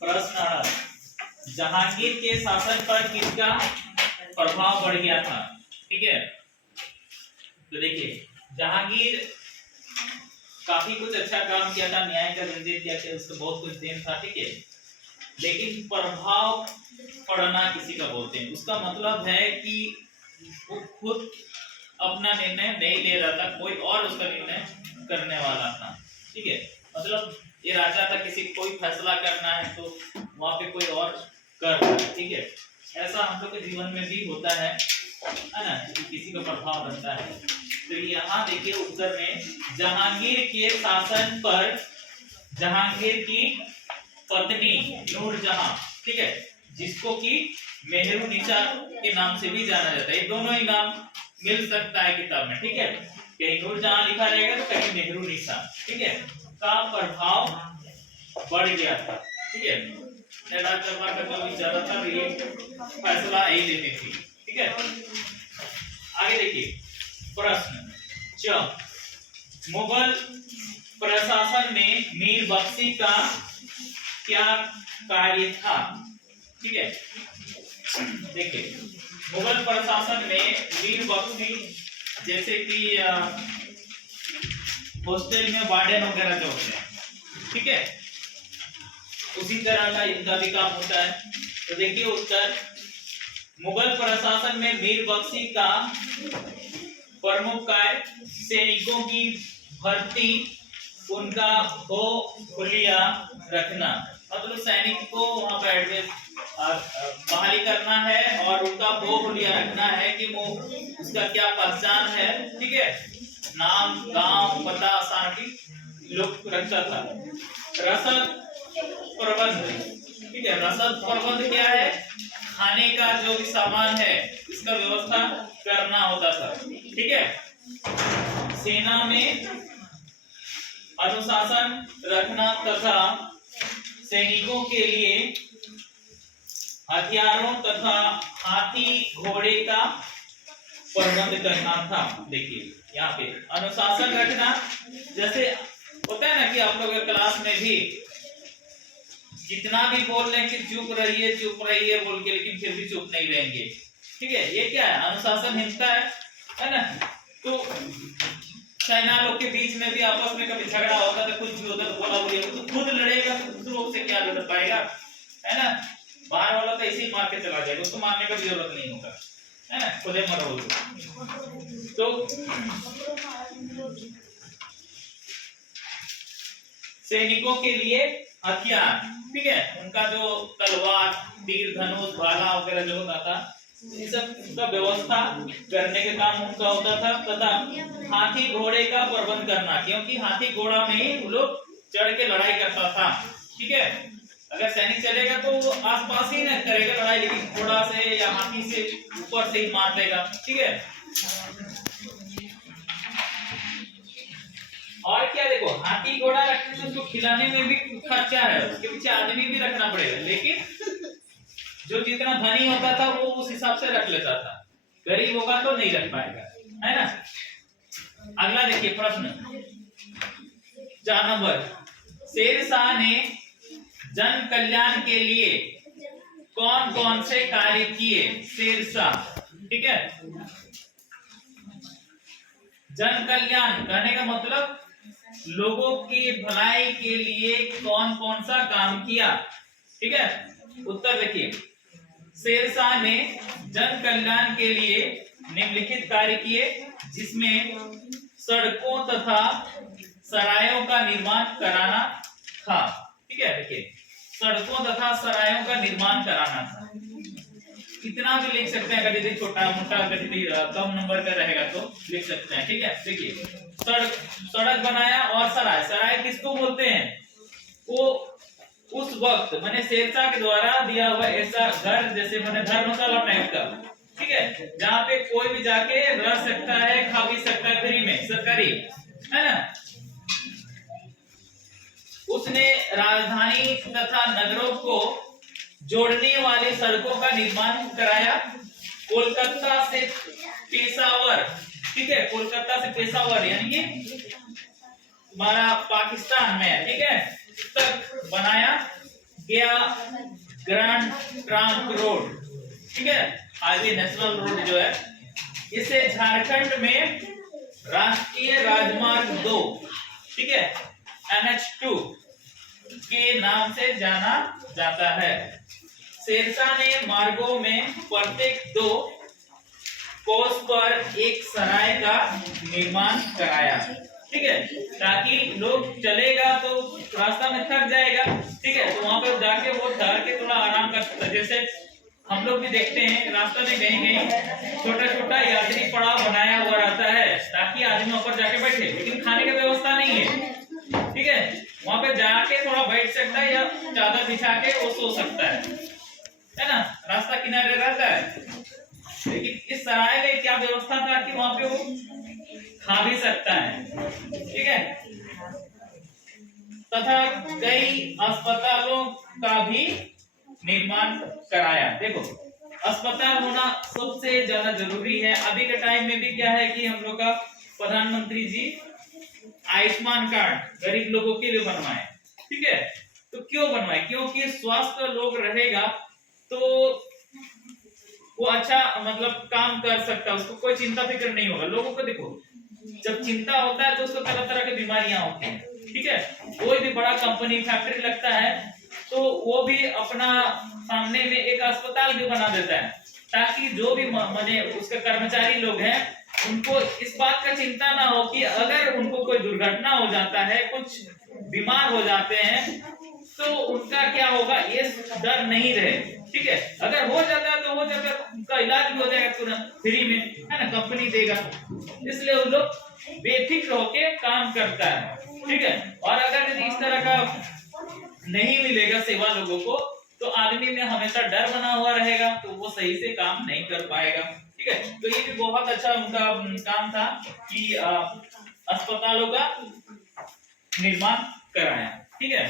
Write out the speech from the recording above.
प्रश्न, जहांगीर के शासन पर किसका प्रभाव बढ़ गया था? ठीक है, तो देखिए जहांगीर काफी कुछ अच्छा काम किया था, न्याय का रंजित किया था, उसको बहुत कुछ देन था। ठीक है, लेकिन प्रभाव पड़ना किसी का बोलते हैं, उसका मतलब है कि वो खुद अपना निर्णय नहीं ले रहा था, कोई और उसका निर्णय करने वाला था। ठीक है, मतलब ये राजा था, किसी कोई फैसला करना है तो वहां पे कोई और कर रहा है। ठीक है, ऐसा हम लोग के जीवन में भी होता है ना, कि किसी का प्रभाव बनता है। तो यहाँ देखिए उत्तर में जहांगीर के शासन पर जहांगीर की पत्नी नूरजहां, ठीक है, जिसको कि मेहरुनिसा के नाम से भी जाना जाता है, ये दोनों ही नाम मिल सकता है किताब में। ठीक है, कहीं नूरजहां लिखा रहेगा तो कहीं मेहरुनिसा, ठीक है, का प्रभाव बढ़ गया था। ठीक है, राजसभा का जो ज्यादातर ये फैसला यही लेती थी। ठीक है, आगे देखिए प्रश्न च, मुगल प्रशासन में मीर बख्शी का क्या कार्य था? ठीक है, देखिए मुगल प्रशासन में मीर बख्शी जैसे कि हॉस्टल में वार्डन वगैरह जो होते हैं, ठीक है, उसी तरह का इनका भी काम होता है। तो देखिए उत्तर, मुगल प्रशासन में मीर बख्शी का प्रमुख कार्य सैनिकों की भर्ती, उनका हो हुलिया रखना, मतलब सैनिक को वहां पर एड्रेस बहाली करना है और उनका वो हुलिया रखना है कि वो उसका क्या पहचान है। ठीक है, नाम, गांव, पता आसानी लोग रखता था। रसद प्रबंध, ठीक है, रसद प्रबंध क्या है? खाने का जो भी सामान है इसका व्यवस्था करना होता था। ठीक है, सेना में अनुशासन रखना तथा सैनिकों के लिए हथियारों तथा हाथी घोड़े का प्रबंध करना था। देखिए यहाँ पे अनुशासन रखना, जैसे होता है ना कि आप लोग क्लास में भी जितना भी बोल रहे हैं कि चुप रहिए बोल के, लेकिन फिर भी चुप नहीं रहेंगे। ठीक है, ये क्या है? अनुशासनहीनता है ना। तो सेना लोग के बीच में भी आपस में कभी झगड़ा होता तो कुछ भी होता तो बोला बोलिए, तो खुद लड़ेगा तो दूसरों से क्या लड़ पाएगा, है ना। बाहर वाला तो ऐसे ही मार के चला जाएगा, उसको मारने का भी जरूरत नहीं होगा, है ना, खुदे मरोगे। तो सैनिकों के लिए हथियार, ठीक है, उनका जो तलवार, तीर, धनुष, भाला वगैरह जो होता था, इन सब का व्यवस्था करने का काम उनका होता था। तथा हाथी घोड़े का प्रबंध करना, क्योंकि हाथी घोड़ा में ही लोग चढ़ के लड़ाई करता था। ठीक है, अगर सैनिक चलेगा तो वो आसपास ही न करेगा लड़ाई, लेकिन घोड़ा से या हाथी से ऊपर से ही मार देगा। ठीक है, और क्या देखो, हाथी घोड़ा रखने से उसको खिलाने में भी खर्चा है, उसके पीछे आदमी भी रखना पड़ेगा, लेकिन जो जितना धनी होता था वो उस हिसाब से रख लेता था, गरीब होगा तो नहीं रख पाएगा, है ना। अगला देखिए प्रश्न 4 नंबर, शेरशाह ने जन कल्याण के लिए कौन कौन से कार्य किए? शेरशाह, ठीक है, जन कल्याण कहने का मतलब लोगों की भलाई के लिए कौन कौन सा काम किया। ठीक है, उत्तर देखिए, शेरशाह ने जन कल्याण के लिए निम्नलिखित कार्य किए, जिसमें सड़कों तथा सरायों का निर्माण कराना था। ठीक है, देखिए सड़कों तथा सरायों का निर्माण कराना था। इतना भी लिख सकते हैं, अगर यदि छोटा मोटा अगर यदि कम नंबर का रहेगा तो लिख सकते हैं। ठीक है, देखिए सड़क बनाया और सराय, सराय किसको बोलते हैं? वो उस वक्त मैंने शेरशाह के द्वारा दिया हुआ ऐसा घर, जैसे मैंने धर्मशाला टाइप का, ठीक है, जहाँ पे कोई भी जाके रह सकता है, खा भी सकता है फ्री में, सरकारी, है ना। उसने राजधानी तथा नगरों को जोड़ने वाली सड़कों का निर्माण कराया। कोलकाता से पेशावर, ठीक है, कोलकाता से पेशावर यानी कि हमारा पाकिस्तान में, ठीक है, तक बनाया गया ग्रैंड ट्रंक रोड, ठीक है, हाईवे नेशनल रोड जो है, इसे झारखंड में राष्ट्रीय राजमार्ग 2, ठीक है, NH2 के नाम से जाना जाता है। शेरशाह ने मार्गों में प्रत्येक 2 कोस पर एक सराय का निर्माण कराया, ठीक है, ताकि लोग चलेगा तो रास्ता में थक जाएगा, ठीक है, तो वहां पर जाके वो ठहर के थोड़ा आराम कर सकता है। जैसे हम लोग भी देखते हैं रास्ते में कहीं कहीं छोटा छोटा यात्री पड़ाव बनाया हुआ रहता है ताकि आदमी ऊपर जाके बैठे, लेकिन खाने की व्यवस्था नहीं है, ठीक है, वहां पे जाके थोड़ा बैठ सकता है या चादर बिछा के वो सो सकता है ना, रास्ता किनारे रहता है। लेकिन इस सराय में क्या व्यवस्था था कि वहां पे वो खा भी सकता है, ठीक है, तथा कई अस्पतालों का भी निर्माण कराया। देखो, अस्पताल होना सबसे ज्यादा जरूरी है। अभी के टाइम में भी क्या है कि हम लोग का प्रधानमंत्री जी आयुष्मान कार्ड गरीब लोगों के लिए बनवाए, ठीक है, तो क्यों बनवाए? क्योंकि स्वस्थ लोग रहेगा तो वो अच्छा मतलब काम कर सकता है, उसको कोई चिंता फिक्र नहीं होगा। लोगों को देखो, जब चिंता होता है तो उसको तरह तरह की बीमारियां होती हैं, ठीक है, कोई भी बड़ा कंपनी फैक्ट्री लगता है तो वो भी अपना सामने में एक अस्पताल भी बना देता है ताकि जो भी माने उसके कर्मचारी लोग हैं उनको इस बात का चिंता ना हो कि अगर उनको कोई दुर्घटना हो जाता है, कुछ बीमार हो जाते हैं तो उनका क्या होगा, ये डर नहीं रहे, ठीक है, अगर हो जाता है तो हो जाता है, उनका इलाज भी हो जाएगा तुरंत फ्री में, है ना, कंपनी देगा, इसलिए वो लोग बेफिक्र होके काम करता है, ठीक है। और अगर यदि इस तरह का नहीं मिलेगा सेवा लोगों को तो आदमी में हमेशा डर बना हुआ रहेगा, तो वो सही से काम नहीं कर पाएगा, ठीक है। तो ये भी बहुत अच्छा उनका काम था कि अस्पतालों का निर्माण कराया, ठीक है।